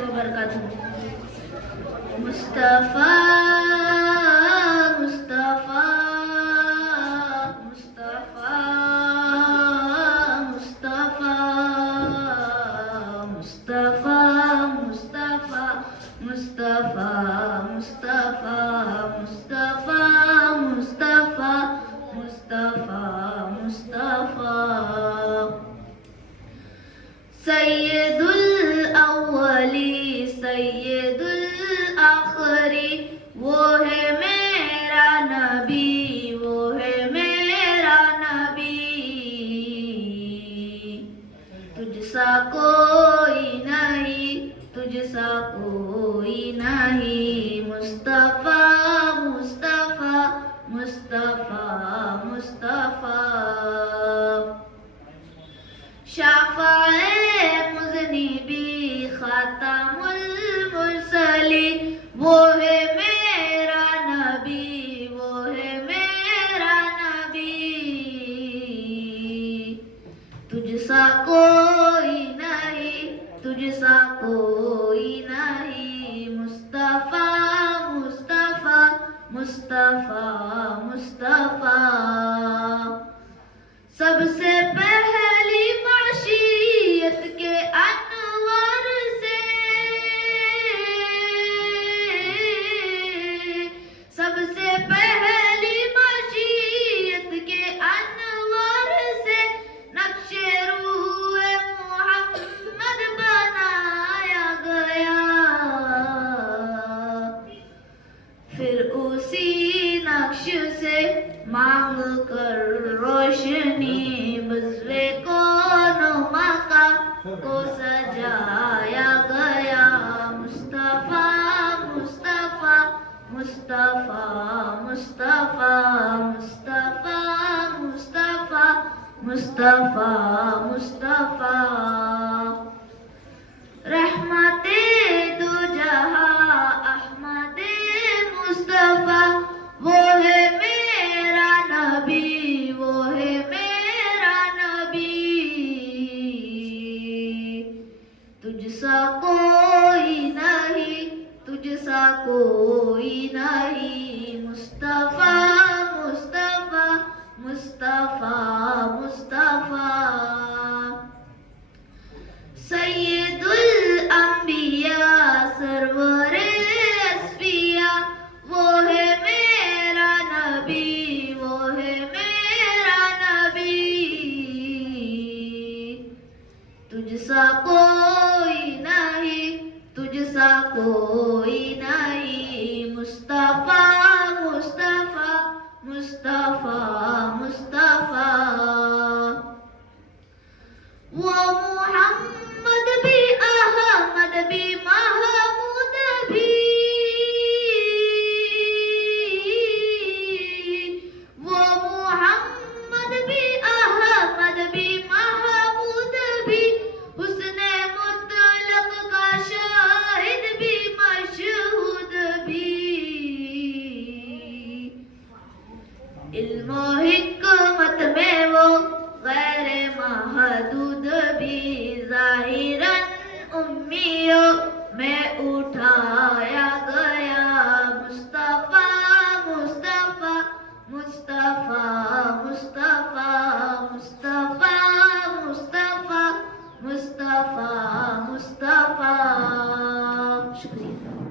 वबरकातुहू। मुस्तफ़ा मुस्तफ़ा मुस्तफ़ा मुस्तफ़ा मुस्तफ़ा मुस्तफ़ा मुस्तफ़ा मुस्तफ़ा मुस्तफ़ा मुस्तफ़ा मुस्तफ़ा मुस्तफ़ा। सैयदुल अव्वली सैयदुल आखिरी वो है मेरा नबी, वो है मेरा नबी। तुझसा कोई नहीं, तुझसा कोई नहीं। मुस्तफ़ा मुस्तफ़ा मुस्तफ़ा मुस्तफ़ा। शाफ़ाए मुज़निबी ख़ातमुल मुरसलीन वो है मेरा नबी, वो है मेरा नबी। तुझसा कोई नहीं, तुझसा कोई नहीं। मुस्तफ़ा मुस्तफ़ा मुस्तफ़ा मुस्तफ़ा। सबसे पहली माशियत के अनवर से, सबसे पहली माशियत के अनवर से नक्शे रूए मोहम्मद बनाया गया। फिर उसी नक्श से मांग कर रोशनी बज़्वे कौनो मका को सजाया गया। मुस्तफ़ा मुस्तफ़ा मुस्तफ़ा मुस्तफ़ा मुस्तफ़ा मुस्तफ़ा मुस्तफ़ा मुस्तफ़ा। रहमते दो जहां अहमदे मुस्तफ़ा वो है मेरा नबी, वो है मेरा नबी। तुझसा कोई नहीं, तुझसा कोई नहीं। मुस्तफ़ा मुस्तफ़ा मुस्तफ़ा मुस्तफ़ा। सैयदुल अंबिया सरवरे अस्फिया वो है मेरा नबी, वो है मेरा नबी। तुझसा कोई नहीं, तुझसा कोई नहीं। मुस्तफ़ा मुस्तफ़ा मुस्तफ़ा मुस्तफ़ा। वो मोहम्मद भी अहमद भी महमूद भी, वो मोहम्मद भी अहमद भी महमूद भी। हुस्ने मुतलक का शाहिद भी मशहूद भी। इल्म हिकमत में वो गैर महदूद भी। ज़ाहिरन उम्मियों में उठाया गया। मुस्तफ़ा मुस्तफ़ा मुस्तफ़ा मुस्तफ़ा मुस्तफ़ा मुस्तफ़ा मुस्तफ़ा मुस्तफ़ा। शुक्रिया।